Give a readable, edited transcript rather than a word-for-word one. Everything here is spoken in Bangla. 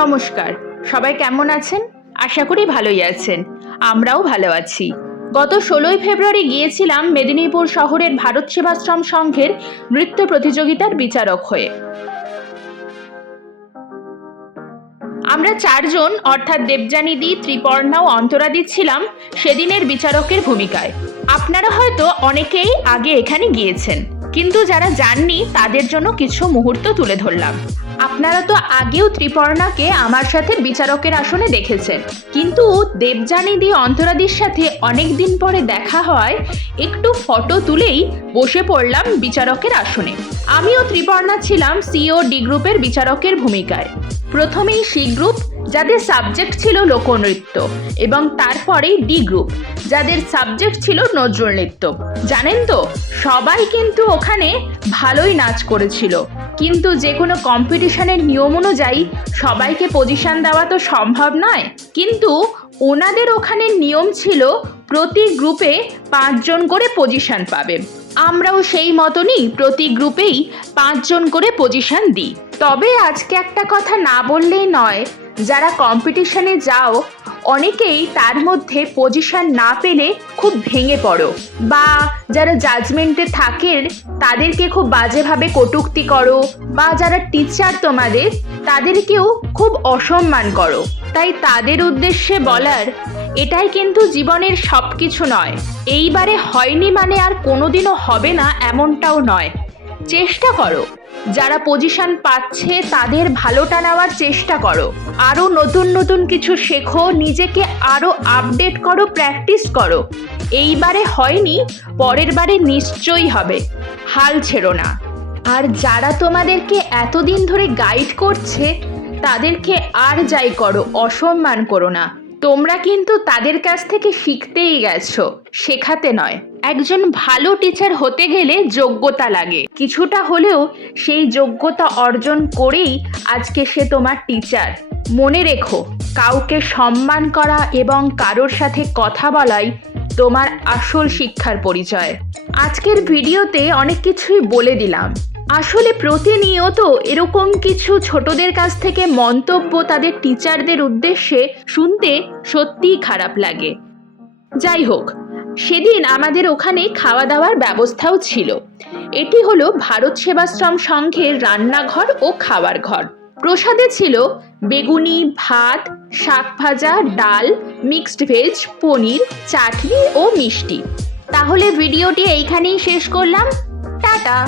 নমস্কার, সবাই কেমন আছেন? আশা করি ভালোই আছেন। আমরাও ভালো আছি। গত 16ই ফেব্রুয়ারি গিয়েছিলাম মেদিনীপুর শহরের ভারত সেবাশ্রম সংঘের নৃত্য প্রতিযোগিতার বিচারক হয়ে। আমরা 4 জন অর্থাৎ দেবযানীদি, ত্রিপর্ণা ও অন্তরাদি ছিলাম সেদিনের বিচারকের ভূমিকায়। আপনারা হয়তো অনেকেই আগে এখানে গিয়েছেন, কিন্তু যারা যাননি তাদের জন্য কিছু মুহূর্ত তুলে ধরলাম। আপনারা তো আগেও ত্রিপর্ণাকে আমার সাথে বিচারকের আসনে দেখেছেন, কিন্তু দেবযানীদি, অন্তরাদির সাথে অনেক দিন পরে দেখা হওয়ায় একটু ফটো তুলেই বসে পড়লাম বিচারকের আসনে। আমিও ত্রিপর্ণা ছিলাম সি ও ডি গ্রুপের বিচারকের ভূমিকায়। প্রথমেই সি গ্রুপ, যাদের সাবজেক্ট ছিল লোকনৃত্য, এবং তারপরেই ডি গ্রুপ, যাদের সাবজেক্ট ছিল নজরুল নৃত্য। জানেন তো, সবাই কিন্তু ওখানে ভালোই নাচ করেছিল, কিন্তু যে কোনো কম্পিটিশনের নিয়ম অনুযায়ী সবাইকে পজিশন দেওয়া তো সম্ভব নয়। কিন্তু ওনাদের ওখানে নিয়ম ছিল প্রতি গ্রুপে 5 জন করে পজিশন পাবে। আমরাও সেই মতনই প্রতি গ্রুপেই 5 জন করে পজিশন দিই। তবে আজকে একটা কথা না বললেই নয়, যারা কম্পিটিশনে যাও অনেকেই তার মধ্যে পজিশন না পেলে খুব ভেঙে পড়ো, বা যারা জাজমেন্টে থাকেন তাদেরকে খুব বাজেভাবে কটূক্তি করো, বা যারা টিচার তোমাদের তাদেরকেও খুব অসম্মান করো। তাই তাদের উদ্দেশ্যে বলার, এটাই কিন্তু জীবনের সব কিছু নয়। এইবারে হয়নি মানে আর কোনোদিনও হবে না এমনটাও নয়। চেষ্টা করো, যারা পজিশন পাচ্ছে তাদের ভালোটা নেওয়ার চেষ্টা করো, আরও নতুন নতুন কিছু শেখো, নিজেকে আরও আপডেট করো, প্র্যাকটিস করো। এইবারে হয়নি, পরের বারে নিশ্চয়ই হবে। হাল ছেড়ো না। আর যারা তোমাদেরকে এতদিন ধরে গাইড করছে তাদেরকে আর যাই করো, অসম্মান করো না। তোমরা কিন্তু তাদের কাছ থেকে শিখতেই গেছো, শেখাতে নয়। একজন ভালো টিচার হতে গেলে যোগ্যতা লাগে, কিছুটা হলেও সেই যোগ্যতা অর্জন করেই আজকে সে তোমার টিচার। মনে রেখো, কাউকে সম্মান করা এবং কারোর সাথে কথা বলাই তোমার আসল শিক্ষার পরিচয়। আজকের ভিডিওতে অনেক কিছুই বলে দিলাম। আসলে প্রতিনিয়ত এরকম কিছু ছোটদের কাছ থেকে মন্তব্য তাদের টিচারদের উদ্দেশ্যে শুনতে সত্যিই খারাপ লাগে। যাই হোক, সেদিন আমাদের ওখানে খাওয়া দাওয়ার ব্যবস্থাও ছিল। এটি হলো ভারত সেবাশ্রম সংঘের রান্নাঘর ও খাওয়ার ঘর। প্রসাদে ছিল বেগুনি, ভাত, শাক ভাজা, ডাল, মিক্সড ভেজ, পনির, চাটনি ও মিষ্টি। তাহলে ভিডিওটি এইখানেই শেষ করলাম। টাটা।